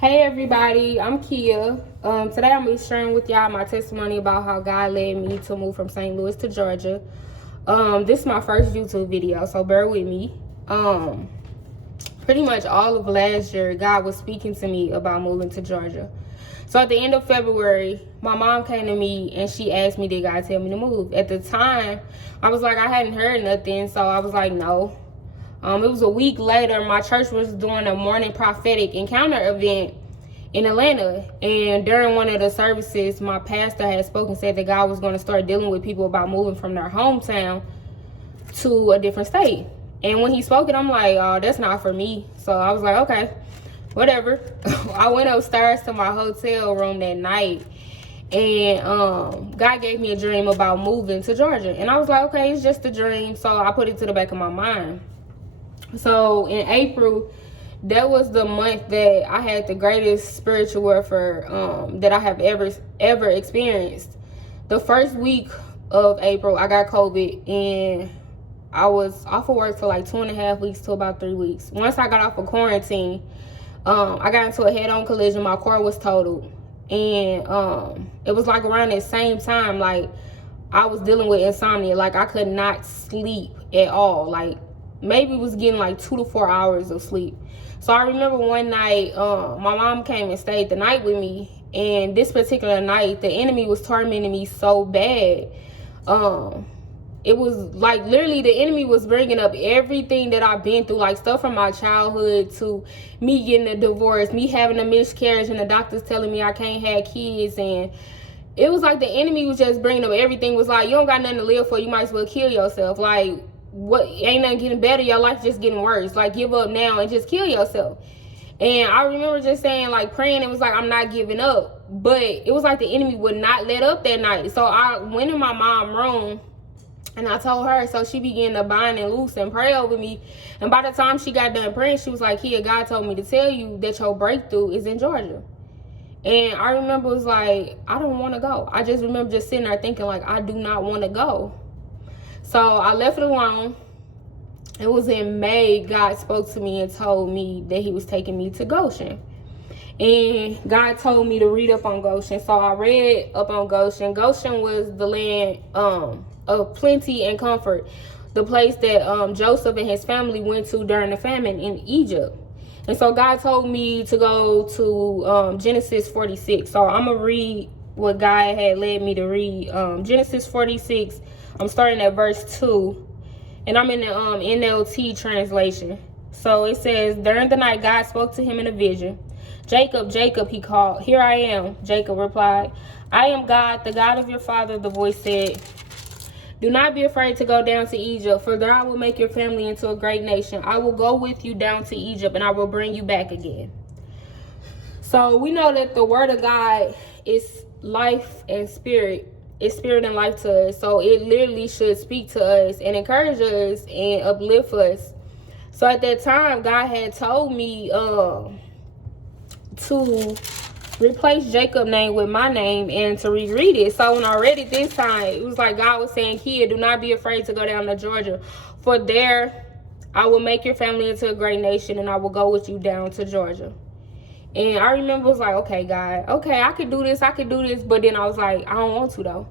Hey everybody, I'm Kia. Today I'm gonna be sharing with y'all my testimony about how God led me to move from St. Louis to Georgia. This is my first YouTube video, so bear with me. Pretty much all of last year, God was speaking to me about moving to Georgia. So at the end of February, my mom came to me and she asked me, did God tell me to move? At the time, I was like, I hadn't heard nothing, so I was like, no. It was a week later, my church was doing a morning prophetic encounter event in Atlanta, and during one of the services, my pastor had spoken, said that God was going to start dealing with people about moving from their hometown to a different state. And when he spoke it, I'm like, oh, that's not for me. So I was like, okay, whatever. I went upstairs to my hotel room that night, and God gave me a dream about moving to Georgia. And I was like, okay, it's just a dream. So I put it to the back of my mind. So in April, that was the month that I had the greatest spiritual warfare that I have ever experienced. The first week of April, I got COVID, and I was off of work for like 2.5 weeks to about 3 weeks. Once I got off of quarantine, I got into a head-on collision. My car was totaled, and it was like around the same time, like I was dealing with insomnia. Like I could not sleep at all. Like maybe was getting like 2 to 4 hours of sleep. So I remember one night, my mom came and stayed the night with me, and this particular night, the enemy was tormenting me so bad. It was like literally the enemy was bringing up everything that I've been through, like stuff from my childhood to me getting a divorce, me having a miscarriage, and the doctors telling me I can't have kids. And it was like the enemy was just bringing up everything. It was like, you don't got nothing to live for, you might as well kill yourself. Like, what, ain't nothing getting better, your life just getting worse. Like, give up now and just kill yourself. And I remember just saying, like, praying, it was like, I'm not giving up. But it was like the enemy would not let up that night. So I went in my mom's room and I told her. So she began to bind and loose and pray over me. And by the time she got done praying, she was like, here, God told me to tell you that your breakthrough is in Georgia. And I remember it was like, I don't want to go. I just remember just sitting there thinking, like, I do not want to go. So I left it alone. It was in May, God spoke to me and told me that he was taking me to Goshen. And God told me to read up on Goshen. So I read up on Goshen. Goshen was the land of plenty and comfort. The place that Joseph and his family went to during the famine in Egypt. And so God told me to go to Genesis 46. So I'm going to read what God had led me to read. Genesis 46. I'm starting at verse 2, and I'm in the NLT translation. So it says, during the night, God spoke to him in a vision. Jacob, Jacob, he called. Here I am, Jacob replied. I am God, the God of your father, the voice said. Do not be afraid to go down to Egypt, for there I will make your family into a great nation. I will go with you down to Egypt, and I will bring you back again. So we know that the word of God is life and spirit. It's spirit and life to us. So it literally should speak to us and encourage us and uplift us. So at that time, God had told me to replace Jacob's name with my name and to reread it. So when I read it this time, it was like God was saying, here, do not be afraid to go down to Georgia. For there, I will make your family into a great nation, and I will go with you down to Georgia. And I remember it was like, okay, God, okay, I could do this. But then I was like, I don't want to, though.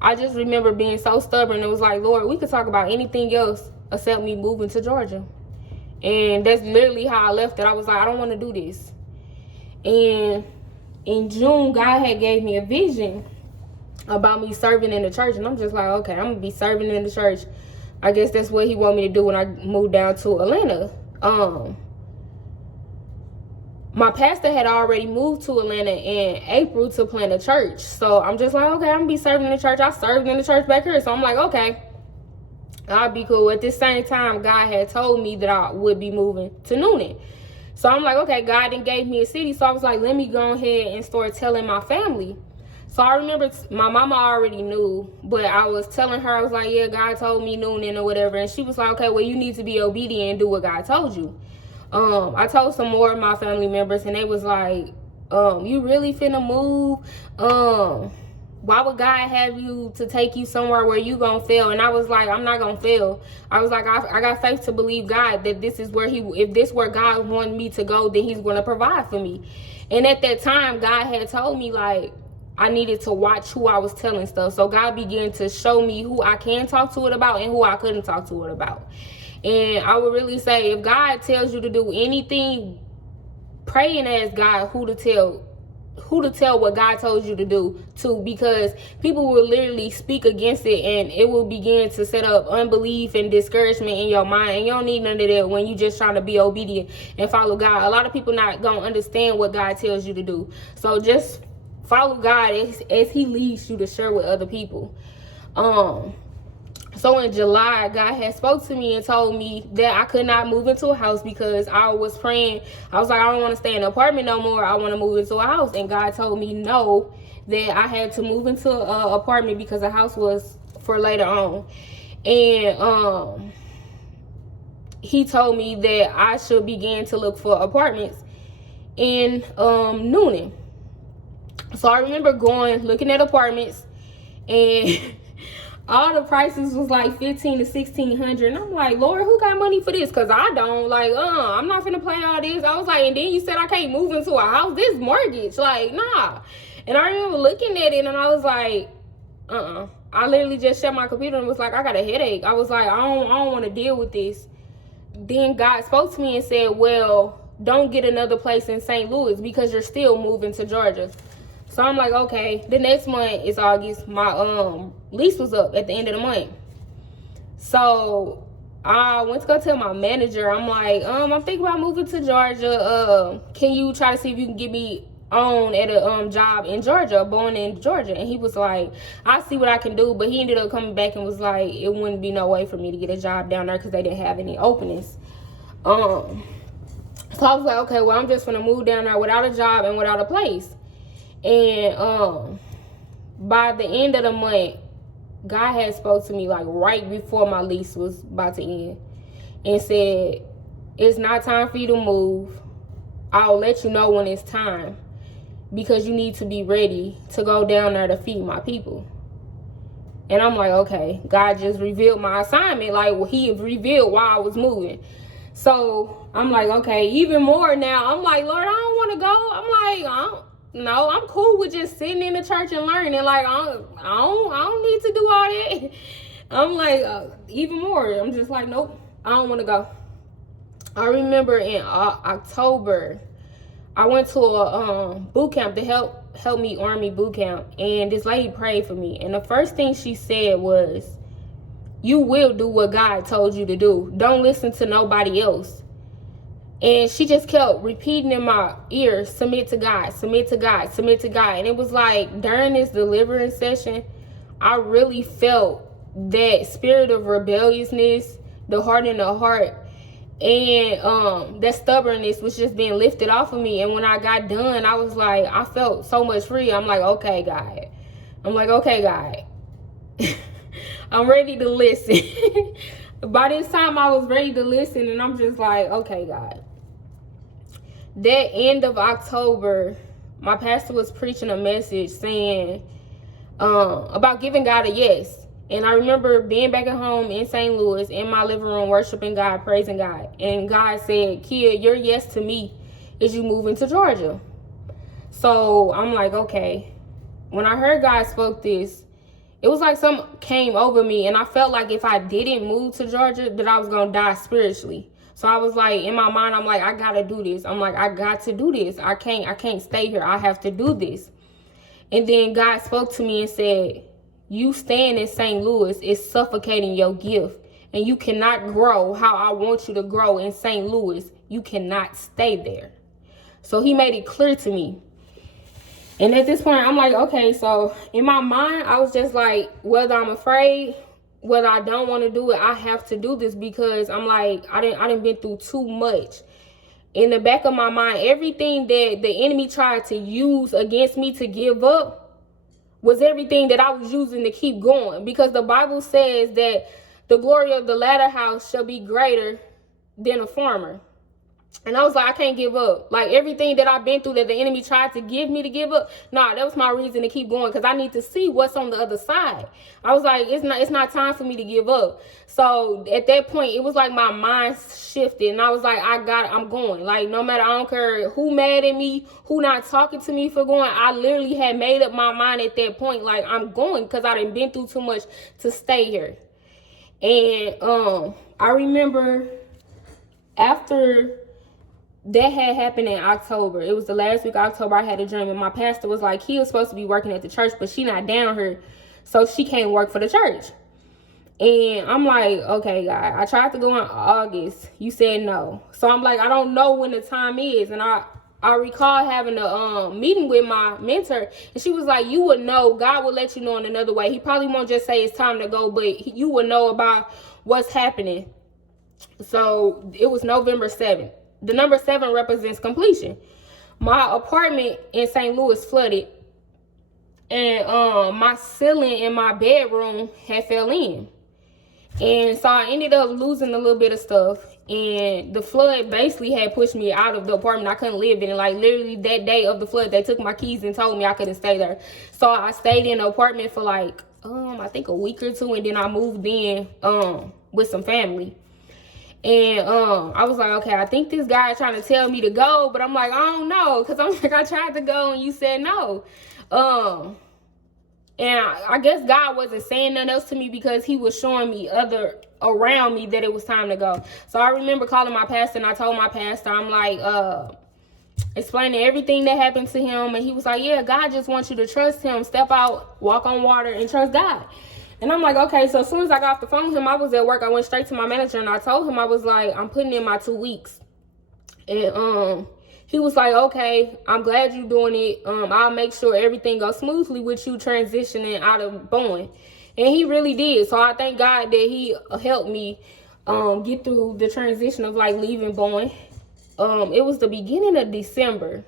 I just remember being so stubborn. It was like, Lord, we could talk about anything else except me moving to Georgia. And that's literally how I left it. I was like, I don't want to do this. And in June, God had gave me a vision about me serving in the church. And I'm just like, okay, I'm going to be serving in the church. I guess that's what he want me to do when I moved down to Atlanta. My pastor had already moved to Atlanta in April to plant a church. So I'm just like, okay, I'm going to be serving in the church. I served in the church back here. So I'm like, okay, I'll be cool. At this same time, God had told me that I would be moving to Noonan. So I'm like, okay, God then gave me a city. So I was like, let me go ahead and start telling my family. So I remember my mama already knew, but I was telling her, I was like, yeah, God told me Noonan or whatever. And she was like, okay, well, you need to be obedient and do what God told you. I told some more of my family members, and they was like, you really finna move? why would God have you to take you somewhere where you gonna fail? And I was like, I'm not gonna fail. I was like, I got faith to believe God that this is where if this where God wanted me to go, then he's gonna provide for me. And at that time, God had told me, like, I needed to watch who I was telling stuff. So God began to show me who I can talk to it about and who I couldn't talk to it about. And I would really say, if God tells you to do anything, pray and ask God who to tell what God told you to do to, because people will literally speak against it, and it will begin to set up unbelief and discouragement in your mind. And you don't need none of that when you just trying to be obedient and follow God. A lot of people not gonna understand what God tells you to do. So just follow God as he leads you to share with other people. So in July, God had spoke to me and told me that I could not move into a house because I was praying. I was like, I don't want to stay in an apartment no more. I want to move into a house. And God told me no, that I had to move into an apartment because a house was for later on. And he told me that I should begin to look for apartments in Noonan. So I remember looking at apartments, and all the prices was like $1,500 to $1,600, and I'm like, Lord, who got money for this? Cause I don't. Like, I'm not finna play all this. I was like, and then you said I can't move into a house. This mortgage, like, nah. And I remember looking at it, and I was like, I literally just shut my computer and was like, I got a headache. I was like, I don't want to deal with this. Then God spoke to me and said, well, don't get another place in St. Louis because you're still moving to Georgia. So I'm like, okay. The next month is August. My lease was up at the end of the month. So I went to go tell my manager. I'm like, I'm thinking about moving to Georgia. Can you try to see if you can get me on at a job in Georgia, born in Georgia? And he was like, I'll see what I can do. But he ended up coming back and was like, it wouldn't be no way for me to get a job down there because they didn't have any openings. So I was like, okay, well, I'm just gonna move down there without a job and without a place. And by the end of the month, God had spoke to me like right before my lease was about to end and said, it's not time for you to move. I'll let you know when it's time, because you need to be ready to go down there to feed my people. And I'm like, okay, God just revealed my assignment. Like, he revealed why I was moving. So I'm like, okay, even more now. I'm like, Lord, I don't want to go. I'm like, no, I'm cool with just sitting in the church and learning. Like, I don't need to do all that. I'm like, even more. I'm just like, nope, I don't want to go. I remember in October, I went to a boot camp to help me Army boot camp, and this lady prayed for me. And the first thing she said was, you will do what God told you to do. Don't listen to nobody else. And she just kept repeating in my ear, submit to God, submit to God, submit to God. And it was like, during this deliverance session, I really felt that spirit of rebelliousness, the hardening of heart, and that stubbornness was just being lifted off of me. And when I got done, I was like, I felt so much free. I'm like, okay, God. I'm ready to listen. By this time, I was ready to listen, and I'm just like, okay, God. That end of October, my pastor was preaching a message saying about giving God a yes. And I remember being back at home in St. Louis in my living room, worshiping God, praising God. And God said, Kia, your yes to me is you moving to Georgia. So I'm like, okay. When I heard God spoke this, it was like something came over me, and I felt like if I didn't move to Georgia, that I was going to die spiritually. So I was like, in my mind, I'm like, I got to do this. I'm like, I got to do this. I can't stay here. I have to do this. And then God spoke to me and said, you staying in St. Louis is suffocating your gift, and you cannot grow how I want you to grow in St. Louis. You cannot stay there. So he made it clear to me. And at this point, I'm like, okay, so in my mind, I was just like, whether I'm afraid, whether I don't want to do it, I have to do this, because I'm like, I didn't been through too much. In the back of my mind, everything that the enemy tried to use against me to give up was everything that I was using to keep going, because the Bible says that the glory of the latter house shall be greater than a former. And I was like, I can't give up. Like, everything that I've been through that the enemy tried to give me to give up, nah, that was my reason to keep going, because I need to see what's on the other side. I was like, it's not time for me to give up. So at that point, it was like my mind shifted, and I was like, I'm going. Like, no matter, I don't care who mad at me, who not talking to me for going. I literally had made up my mind at that point, like, I'm going, because I done been through too much to stay here. And I remember after that had happened in October. It was the last week of October. I had a dream, and my pastor was like, he was supposed to be working at the church, but she not down here, so she can't work for the church. And I'm like, okay, God, I tried to go in August. You said no. So I'm like, I don't know when the time is. And I recall having a meeting with my mentor, and she was like, you would know. God will let you know in another way. He probably won't just say it's time to go, but you will know about what's happening. So it was November 7th. The number 7 represents completion. My apartment in St. Louis flooded, and my ceiling in my bedroom had fell in. And so I ended up losing a little bit of stuff, and the flood basically had pushed me out of the apartment. I couldn't live in it. Like, literally that day of the flood, they took my keys and told me I couldn't stay there. So I stayed in the apartment for like I think a week or two, and then I moved in with some family. And I was like, okay, I think this guy is trying to tell me to go, but I'm like, I don't know, because I'm like, I tried to go and you said no. And I guess God wasn't saying nothing else to me, because he was showing me other around me that it was time to go. So I remember calling my pastor, and I told my pastor, I'm like, explaining everything that happened to him. And he was like, yeah, God just wants you to trust him, step out, walk on water, and trust God. And I'm like, okay. So as soon as I got off the phone with him, I was at work. I went straight to my manager, and I told him, I was like, I'm putting in my 2 weeks. And he was like, okay, I'm glad you're doing it. I'll make sure everything goes smoothly with you transitioning out of Bowen. And he really did. So I thank God that he helped me get through the transition of like leaving Bowen. It was the beginning of December.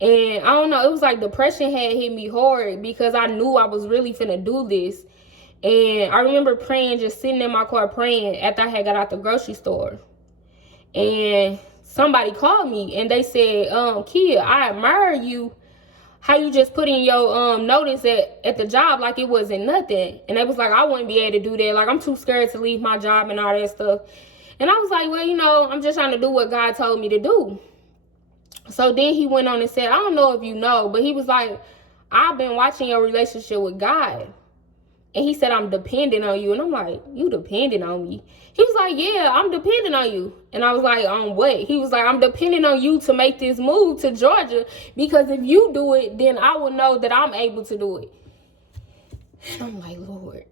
And I don't know, it was like depression had hit me hard, because I knew I was really finna do this. And I remember praying, just sitting in my car praying after I had got out the grocery store. And somebody called me, and they said, Kia, I admire you, how you just put in your notice at the job like it wasn't nothing. And they was like, I wouldn't be able to do that. Like, I'm too scared to leave my job and all that stuff. And I was like, well, you know, I'm just trying to do what God told me to do. So then he went on and said, I don't know if you know, but he was like, I've been watching your relationship with God. And he said, I'm dependent on you. And I'm like, you dependent on me? He was like, yeah, I'm dependent on you. And I was like, on what? He was like, I'm dependent on you to make this move to Georgia, because if you do it, then I will know that I'm able to do it. And I'm like, Lord.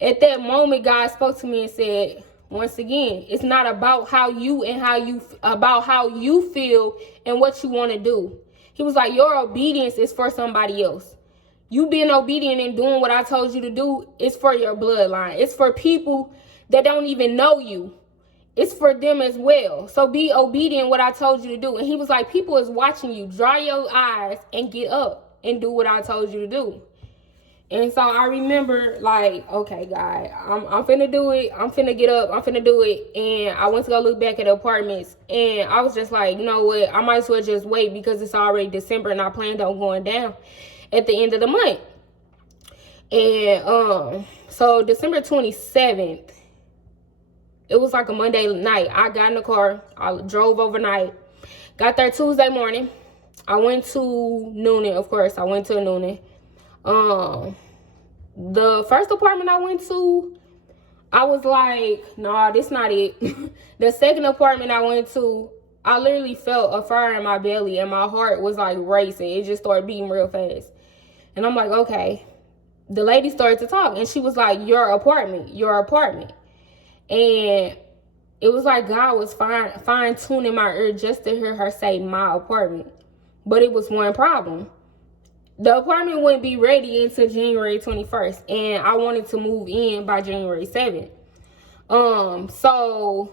At that moment, God spoke to me and said, once again, it's not about how you feel and what you want to do. He was like, your obedience is for somebody else. You being obedient and doing what I told you to do is for your bloodline. It's for people that don't even know you. It's for them as well. So be obedient what I told you to do. And he was like, people is watching you. Dry your eyes and get up and do what I told you to do. And so I remember, like, okay, God, I'm finna do it. I'm finna get up. I'm finna do it. And I went to go look back at the apartments. And I was just like, you know what? I might as well just wait, because it's already December and I planned on going down at the end of the month. And so December 27th, it was like a Monday night. I got in the car. I drove overnight. Got there Tuesday morning. I went to Noonan, of course. I went to Noonan. The first apartment I went to, I was like, nah, this not it. The second apartment I went to, I literally felt a fire in my belly, and my heart was like racing. It just started beating real fast. And I'm like, okay. The lady started to talk, and she was like, your apartment. And it was like God was fine-tuning my ear just to hear her say my apartment. But it was one problem. The apartment wouldn't be ready until January 21st, and I wanted to move in by January 7th. So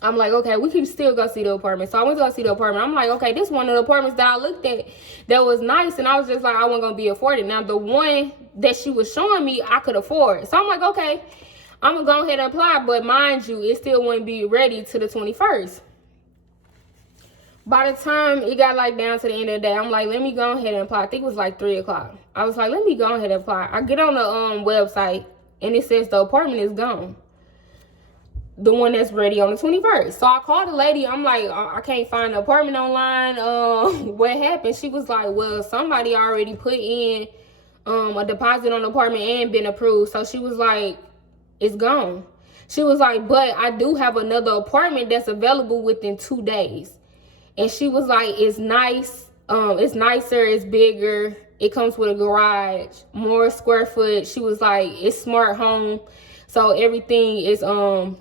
I'm like, okay, we can still go see the apartment. So I went to go see the apartment. I'm like, okay, this is one of the apartments that I looked at that was nice, and I was just like, I wasn't gonna be afforded. Now the one that she was showing me, I could afford. So I'm like, okay, I'm gonna go ahead and apply, but mind you, it still wouldn't be ready to the 21st. By the time it got like down to the end of the day, I'm like, let me go ahead and apply. I think it was like 3 o'clock. I was like, let me go ahead and apply. I get on the website and it says the apartment is gone. The one that's ready on the 21st. So I called the lady. I'm like, I can't find the apartment online. What happened? She was like, well, somebody already put in a deposit on the apartment and been approved. So she was like, it's gone. She was like, but I do have another apartment that's available within 2 days. And she was like, it's nice. It's nicer. It's bigger. It comes with a garage, more square foot. She was like, it's smart home. So everything is done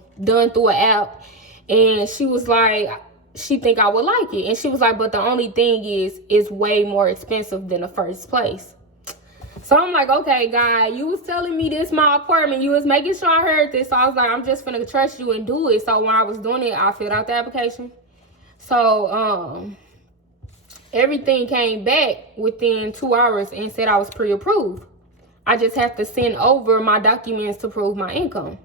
through an app. And she was like, she think I would like it. And she was like, but the only thing is, it's way more expensive than the first place. So I'm like, okay, God, you was telling me this my apartment. You was making sure I heard this. So I was like, I'm just finna trust you and do it. So when I was doing it, I filled out the application. So everything came back within 2 hours and said I was pre-approved. I just have to send over my documents to prove my income.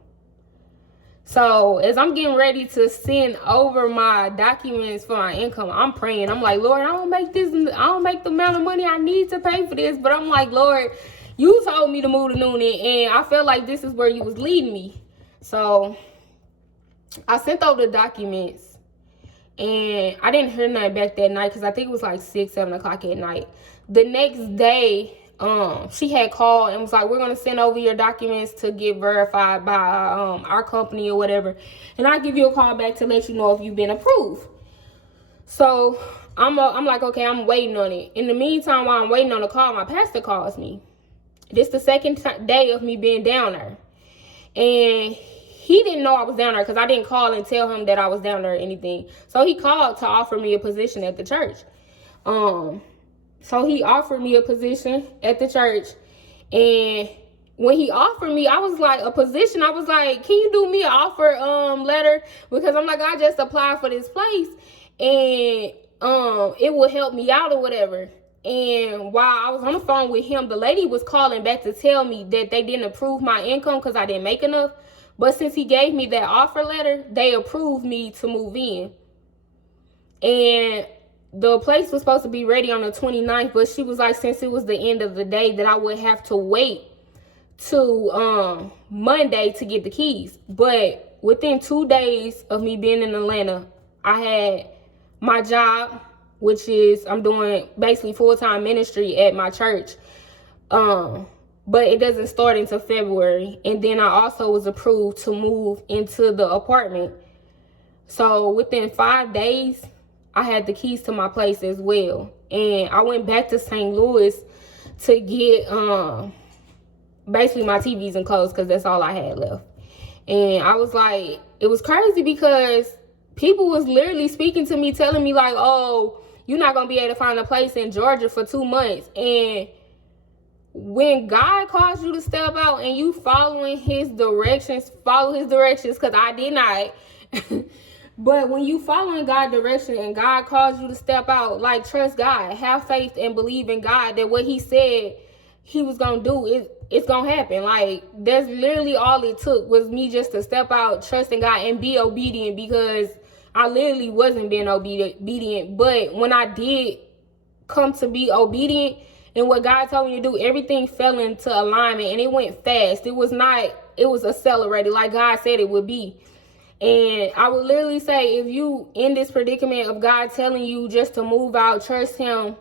So as I'm getting ready to send over my documents for my income, I'm praying. I'm like, Lord, I don't make the amount of money I need to pay for this. But I'm like, Lord, you told me to move to Noonan, and I felt like this is where you was leading me. So I sent over the documents, and I didn't hear nothing back that night because I think it was like 6, 7 o'clock at night. The next day, she had called and was like, we're going to send over your documents to get verified by our company or whatever. And I'll give you a call back to let you know if you've been approved. So I'm like, okay, I'm waiting on it. In the meantime, while I'm waiting on the call, my pastor calls me. This the second day of me being down there. And he didn't know I was down there because I didn't call and tell him that I was down there or anything. So he called to offer me a position at the church. So he offered me a position at the church. And when he offered me, I was like, a position, I was like, can you do me an offer letter? Because I'm like, I just applied for this place and it will help me out or whatever. And while I was on the phone with him, the lady was calling back to tell me that they didn't approve my income because I didn't make enough. But since he gave me that offer letter, they approved me to move in. And the place was supposed to be ready on the 29th, but she was like, since it was the end of the day, that I would have to wait to Monday to get the keys. But within 2 days of me being in Atlanta, I had my job, which is I'm doing basically full-time ministry at my church. But it doesn't start until February. And then I also was approved to move into the apartment. So within 5 days, I had the keys to my place as well. And I went back to St. Louis to get basically my TVs and clothes because that's all I had left. And I was like, it was crazy because people was literally speaking to me, telling me like, oh, you're not going to be able to find a place in Georgia for 2 months. And when God calls you to step out and you following his directions, follow his directions, because I did not. But when you following God's direction and God calls you to step out, like, trust God, have faith and believe in God that what he said he was going to do, it's going to happen. Like, that's literally all it took was me just to step out, trusting God and be obedient, because I literally wasn't being obedient. But when I did come to be obedient and what God told me to do, everything fell into alignment and it went fast. It was accelerated like God said it would be. And I would literally say, if you in this predicament of God telling you just to move out, trust him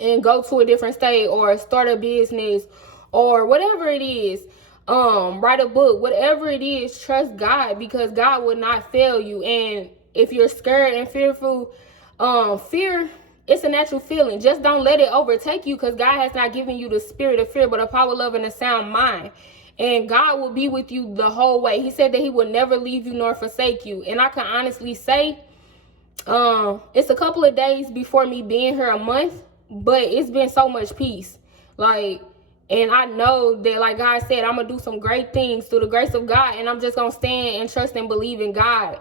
and go to a different state or start a business or whatever it is, write a book, whatever it is, trust God, because God will not fail you. And if you're scared and fearful, fear, it's a natural feeling. Just don't let it overtake you, because God has not given you the spirit of fear, but a power, love, and a sound mind. And God will be with you the whole way. He said that he will never leave you nor forsake you. And I can honestly say, it's a couple of days before me being here, a month, but it's been so much peace. Like, and I know that, like God said, I'm going to do some great things through the grace of God. And I'm just going to stand and trust and believe in God.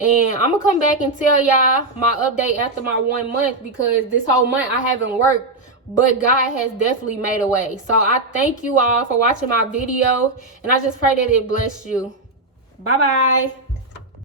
And I'm gonna come back and tell y'all my update after my 1 month, because this whole month I haven't worked, but God has definitely made a way. So I thank you all for watching my video, and I just pray that it bless you. Bye bye.